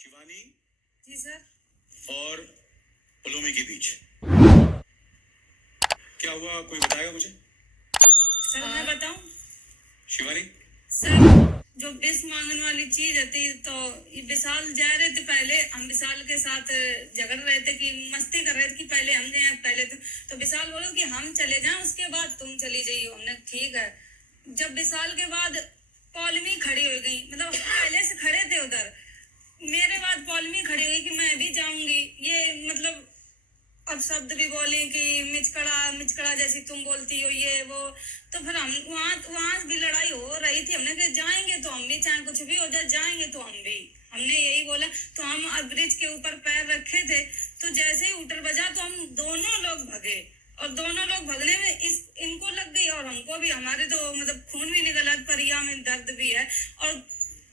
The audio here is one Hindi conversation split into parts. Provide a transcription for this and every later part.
शिवानी जी सर। और पलोमी के बीच क्या हुआ, कोई बताएगा मुझे? सर मैं बताऊं? शिवानी, सर जो विष मांगने वाली चीज थी, तो ये विशाल जा रहे थे। पहले हम विशाल के साथ झगड़ रहे थे कि मस्ती कर रहे थे कि पहले हम जाए पहले तो विशाल बोलो कि हम चले जाएं, उसके बाद तुम चली जाइयो। हमने ठीक है। जब विशाल के बाद पौलमी खड़ी हो गई, मतलब पहले से खड़े थे उधर, मेरे बाद पौलमी खड़ी हुई कि मैं भी जाऊंगी। ये मतलब अब शब्द भी बोले कि मिचकड़ा मिचकड़ा जैसी तुम बोलती हो, ये वो। तो फिर हम वहां भी लड़ाई हो रही थी। हमने कहा जाएंगे तो हम भी, चाहे कुछ भी हो जाए जाएंगे तो हम भी, हमने यही बोला। तो हम ब्रिज के ऊपर पैर रखे थे, तो जैसे ही उटर बजा तो हम दोनों लोग भगे। और दोनों लोग भगने में इनको लग गई और हमको भी। हमारे तो मतलब खून भी निकला, परिया में दर्द भी है और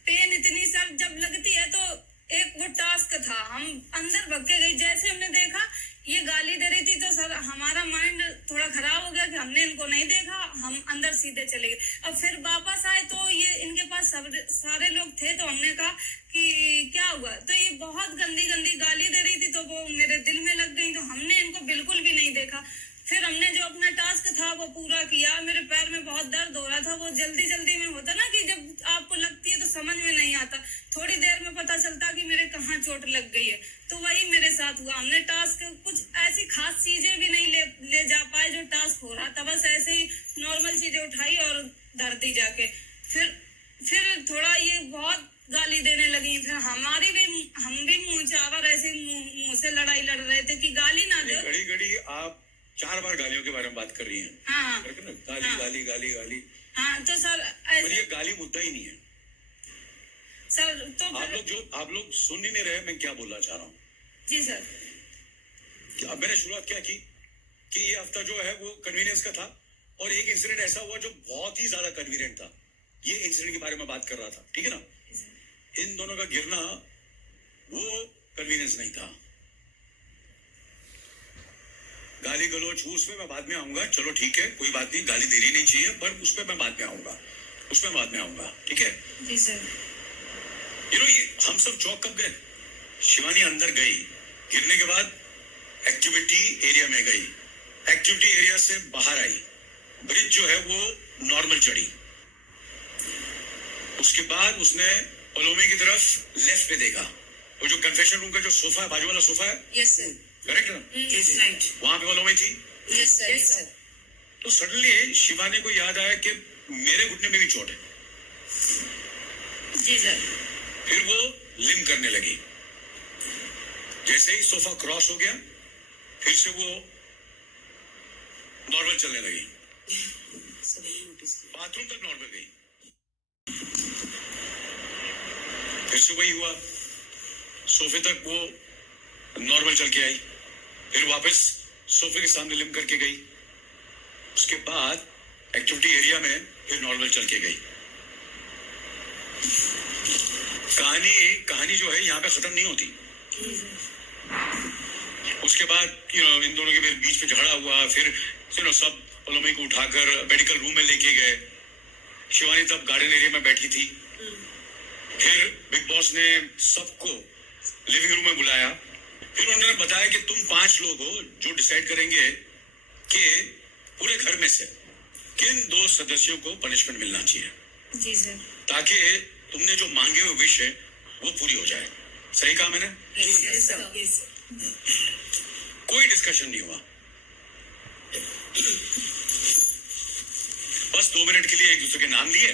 पेन इतनी सर जब लगती है। तो एक वो टास्क था, हम अंदर भग के गई। जैसे हमने देखा ये गाली दे रही थी, तो सर हमारा माइंड थोड़ा खराब हो गया कि हमने इनको नहीं देखा, हम अंदर सीधे चले गए। अब फिर वापस आए तो ये इनके पास सारे लोग थे। तो हमने कहा कि क्या हुआ, तो ये बहुत गंदी गंदी गाली दे रही थी, तो वो मेरे दिल में लग गई। तो हमने इनको बिल्कुल भी नहीं देखा। फिर हमने जो अपना टास्क था वो पूरा किया। मेरे पैर में बहुत दर्द हो रहा था। वो जल्दी जल्दी में होता ना कि जब आपको लगती है तो समझ में नहीं आता, थोड़ी देर में पता चलता कि मेरे कहाँ चोट लग गई है। तो वही मेरे साथ हुआ। हमने टास्क कुछ ऐसी खास चीजें भी नहीं ले जा पाए जो टास्क हो रहा था। बस ऐसे ही नॉर्मल चीजें उठाई और धर दी जाके। फिर थोड़ा ये बहुत गाली देने लगी। फिर हम भी मुंह चावर ऐसे मुंह से लड़ाई लड़ रहे थे कि गाली ना दो। घड़ी घड़ी आप 4 बार गालियों के बारे में बात कर रही हैं। हाँ, गाली हाँ, गाली गाली गाली। हाँ। तो सर पर ये गाली मुद्दा ही नहीं है सर। तो आप लोग सुन ही नहीं रहे मैं क्या बोलना चाह रहा हूँ। जी सर। अब मैंने शुरुआत क्या की कि ये हफ्ता जो है वो कन्वीनियंस का था और एक इंसिडेंट ऐसा हुआ जो बहुत ही ज्यादा कन्वीनियंट था। ये इंसिडेंट के बारे में बात कर रहा था, ठीक है ना। इन दोनों का गिरना वो कन्वीनियंस नहीं था। गाली गलोच उसमें मैं बाद में आऊंगा, चलो ठीक है, कोई बात नहीं, गाली देनी नहीं चाहिए, पर उसमें मैं बाद में आऊंगा, ठीक है जी सर। ये हम सब चौक कब गए? शिवानी अंदर गई, गिरने के बाद एक्टिविटी एरिया में गई, एक्टिविटी एरिया से बाहर आई, ब्रिज जो है वो नॉर्मल चढ़ी। उसके बाद उसने पलोमी की तरफ लेफ्ट पे देखा, वो जो कन्फेशन रूम का जो सोफा है, बाजू वाला सोफा है, यस सर, करेक्ट ना? यस राइट, वहां पे पलोमी थी। Yes sir, yes sir. तो सडनली शिवानी को याद आया कि मेरे घुटने में भी चोट है। जी सर। फिर वो लिम्प करने लगी। जैसे ही सोफा क्रॉस हो गया, फिर से वो नॉर्मल चलने लगी, बाथरूम तक नॉर्मल गई। फिर से वही हुआ, सोफे तक वो नॉर्मल चल के आई, फिर वापस सोफे के सामने लिम्प करके गई। उसके बाद एक्टिविटी एरिया में फिर नॉर्मल चल के गई। कहानी जो है यहाँ पे खत्म नहीं होती। उसके बाद इन दोनों के बीच में झगड़ा हुआ। फिर सब पलोमी को उठाकर मेडिकल रूम में लेके गए। शिवानी तब गार्डन एरिया में बैठी थी। फिर बिग बॉस ने सबको लिविंग रूम में बुलाया। फिर उन्होंने बताया कि तुम 5 लोग हो जो डिसाइड करेंगे कि पूरे घर में से किन 2 सदस्यों को पनिशमेंट मिलना चाहिए। जी सर। ताकि तुमने जो मांगे हुए विश है वो पूरी हो जाए। सही कहा मैंने? Yes sir, yes sir. कोई डिस्कशन नहीं हुआ, बस 2 मिनट के लिए एक दूसरे के नाम लिए।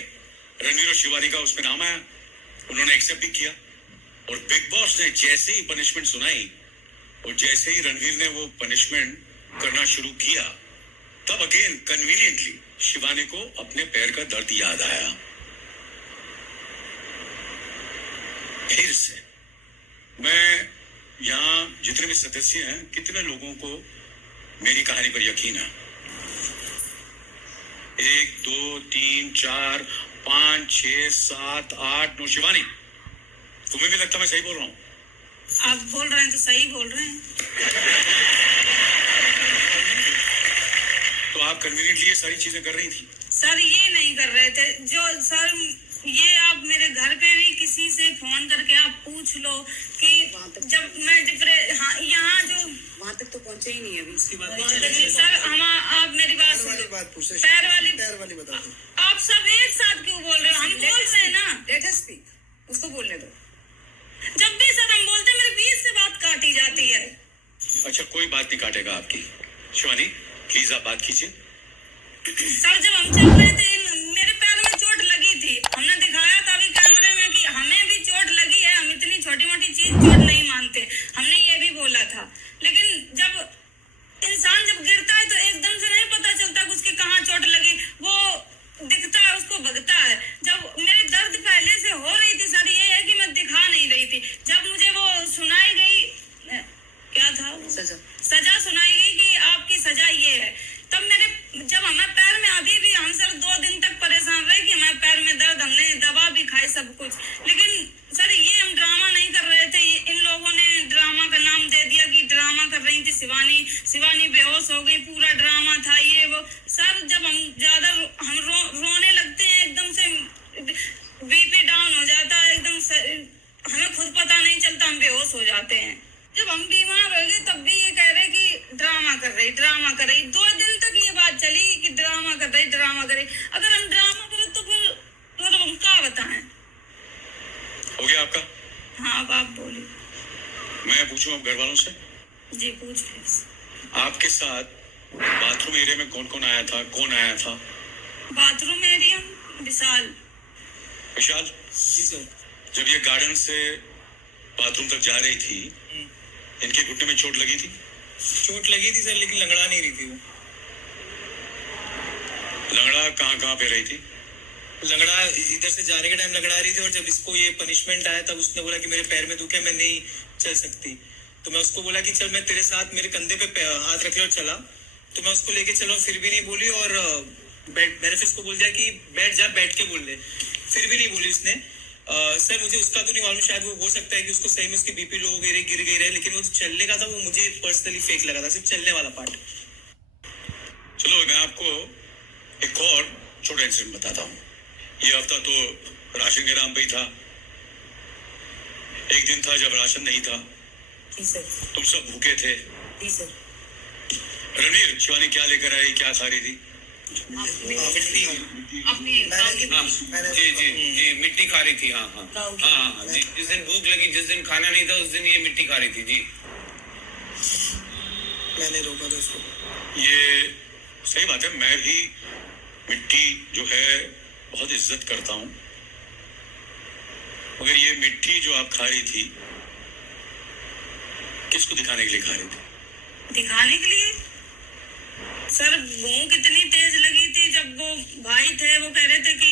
रणवीर और शिवानी का उसमें नाम आया, उन्होंने एक्सेप्ट भी किया। और बिग बॉस ने जैसे ही पनिशमेंट सुनाई और जैसे ही रणवीर ने वो पनिशमेंट करना शुरू किया, तब अगेन कन्वीनियंटली शिवानी को अपने पैर का दर्द याद आया। फिर से मैं यहाँ जितने भी सदस्य हैं, कितने लोगों को मेरी कहानी पर यकीन है? 1 2 3 4 5 6 7 8 9। शिवानी, तुम्हें भी लगता मैं सही बोल रहा हूँ? आप बोल रहे हैं तो सही बोल रहे हैं। तो आप कन्वीनियंटली ये सारी चीजें कर रही थी? सर ये नहीं कर रहे थे जो सर ये आप मेरे घर पे भी किसी से फोन करके आप पूछ लो कि जब मैं हाँ यहाँ जो वहाँ तक तो पहुँचे ही नहीं अभी। इसकी बात सर हम आप मेरी बात सुन लो। पैर वाली बता दो। आप सब एक साथ क्यों बोल रहे हो? हम बोल रहे हैं ना, लेट अस स्पीक, उसको बोलने दो। जब भी सर हम बोलते हैं मेरे बीच से बात काटी जाती है। अच्छा, कोई बात नहीं काटेगा आपकी। शिवानी प्लीज आप बात कीजिए। सर जब हम चल रहे थे मेरे पैर में चोट लगी थी, हमने दिखाया था अभी कैमरे में कि हमें भी चोट लगी है, हम इतनी छोटी मोटी चीज चोट नहीं मानते, हमने ये भी बोला था। लेकिन जब इंसान जब गिरता है तो एकदम से नहीं पता चलता कि उसके कहाँ चोट लगी, वो दिखता है उसको भगता है। जब मेरी दर्द पहले से हो रही थी सर, ये है कि मैं दिखा नहीं रही थी। जब मुझे वो सुनाई गई, क्या था सजा सुनाई गई कि आपकी सजा ये है, तब मेरे जब हमें पैर में अभी भी हम सर 2 दिन तक परेशान रहे कि हमारे पैर में दर्द, हमने दवा भी खाई सब कुछ। लेकिन सर ये हम ड्रामा नहीं कर रहे थे, इन लोगों ने ड्रामा का नाम दे दिया कि ड्रामा कर रही थी शिवानी बेहोश हो गई, पूरा ड्रामा था ये वो। सर जब हम ज्यादा हम रोने लगते हैं, एकदम से बीपी डाउन हो जाता है, एकदम से हमें खुद पता नहीं चलता, हम बेहोश हो जाते हैं। जब हम बीमार हो गए तब भी ये कह रहे कि ड्रामा कर रही 2 दिन तक ये बात चली कि ड्रामा कर रही। अगर हम ड्रामा करें तो फिर हम क्या बताएं? हो गया आपका? हाँ अब आप बोलिए। मैं पूछूं अब घर वालों से? जी पूछ लीजिए। आपके साथ बाथरूम एरिया में कौन कौन आया था, कौन आया था? बाथरूम एरिया विशाल। विशाल जी सर। जब ये गार्डन से बाथरूम तक जा रही थी, इनके घुटने में चोट लगी थी? चोट लगी थी सर, लेकिन लंगड़ा नहीं रही थी वो। लंगड़ा कहाँ पे रही थी? लंगड़ा इधर से जाने के टाइम लंगड़ा रही थी, और जब इसको ये पनिशमेंट आया तब उसने बोला कि मेरे पैर में दुख है, मैं नहीं चल सकती। तो मैं उसको बोला कि चल मैं तेरे साथ, मेरे कंधे पे हाथ रख ले और चला। तो मैं उसको लेके चला, फिर भी नहीं बोली, और मैंने फिर उसको बोल दिया कि बैठ जा, बैठ के बोल ले, फिर भी नहीं बोली उसने। सर मुझे उसका तो नहीं मालूम, शायद वो हो सकता है कि उसको सही में उसकी बीपी लो हो गई, गिर गई रहे, लेकिन वो चलने का था, वो मुझे पर्सनली फेक लगा था, सिर्फ चलने वाला पार्ट। चलो मैं आपको एक और छोटा इंसिडेंट बताता हूँ। ये हफ्ता तो राशन के नाम पे ही था। एक दिन था जब राशन नहीं था, जी सर। तुम सब भूखे थे। जी सर। रणवीर, शिवानी क्या लेकर आई, क्या खा रही थी? जी मिट्टी खा रही थी। हाँ जी, जिस दिन भूख लगी, जिस दिन खाना नहीं था, उस दिन ये मिट्टी खा रही थी जी। मैंने रोका था उसको। ये सही बात है, मैं भी मिट्टी जो है बहुत इज्जत करता हूँ, मगर ये मिट्टी जो आप खा रही थी, किसको दिखाने के लिए खा रही थी? दिखाने के लिए सर। भूख इतनी तेज लगी थी, जब वो भाई थे वो कह रहे थे कि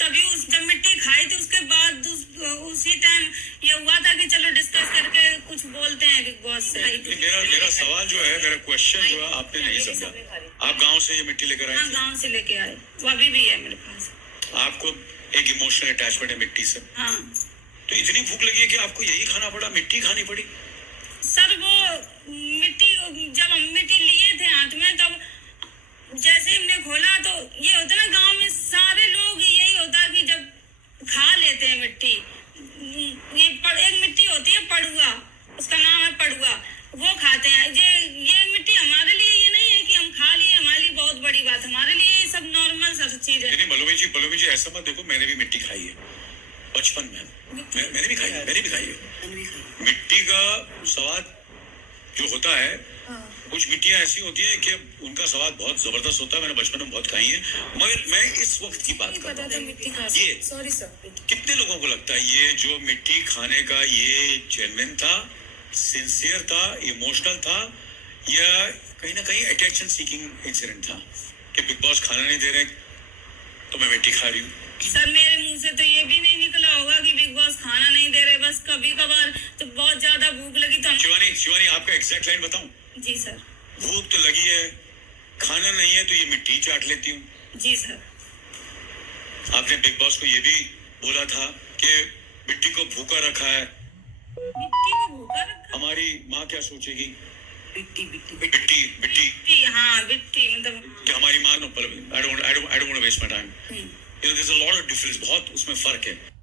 तभी जब मिट्टी खाई थी उसके बाद उसी टाइम ये हुआ था कि चलो डिस्कस करके कुछ बोलते हैं बिग बॉस से। मेरा सवाल जो है, मेरा क्वेश्चन जो है आपने नहीं समझा। आप गांव से ये मिट्टी लेकर आए? हाँ गाँव से लेके आए, वो अभी भी है मेरे पास। आपको एक इमोशनल अटैचमेंट है मिट्टी से? हाँ। तो इतनी भूख लगी है कि आपको यही खाना पड़ा, मिट्टी खानी पड़ी? सर वो मिट्टी जब हम मिट्टी लिए थे हाथ में, तब जैसे हमने खोला तो ये होता ना गांव में सारे लोग यही होता कि जब खा लेते हैं मिट्टी, ये एक मिट्टी होती है पड़ुआ, उसका नाम है पड़ुआ, वो खाते हैं। ये मिट्टी हमारे लिए ये नहीं है कि हम खा लिए, हमारे लिए बहुत बड़ी बात, हमारे लिए ये सब नॉर्मल सब चीज है। बलोमी जी ऐसा मत देखो, मैंने भी मिट्टी खाई है बचपन में। मैंने भी खाई है। मिट्टी का स्वाद जो होता है, कुछ मिट्टियां ऐसी होती हैं कि उनका स्वाद बहुत जबरदस्त होता है। मैंने बचपन में बहुत खाई है, मगर मैं इस वक्त की बात करता हूँ। ये सॉरी सर। कितने लोगों को लगता है ये जो मिट्टी खाने का ये जेन्युइन था, सिंसियर था, इमोशनल था, या कहीं ना कहीं अटेंशन सीकिंग इंसिडेंट था कि बिग बॉस खाना नहीं दे रहे तो मैं मिट्टी खा रही हूँ? सर मेरे मुंह से तो ये भी नहीं निकला होगा कि बिग बॉस खाना नहीं दे रहे, बस कभी कभार तो बहुत ज्यादा भूख लगी तो। शिवानी आपका एग्जैक्ट लाइन बताऊं? जी सर। भूख तो लगी है, खाना नहीं है, तो ये मिट्टी चाट लेती हूँ। जी सर। आपने बिग बॉस को ये भी बोला था कि मिट्टी को भूखा रखा है। मिट्टी को भूखा रखा? हमारी माँ क्या सोचेगी? बिट्टी, हाँ बिट्टी, मतलब कि हमारी माँ no, I don't want to waste my time. You know, there's a lot of difference, बहुत उसमें फर्क है.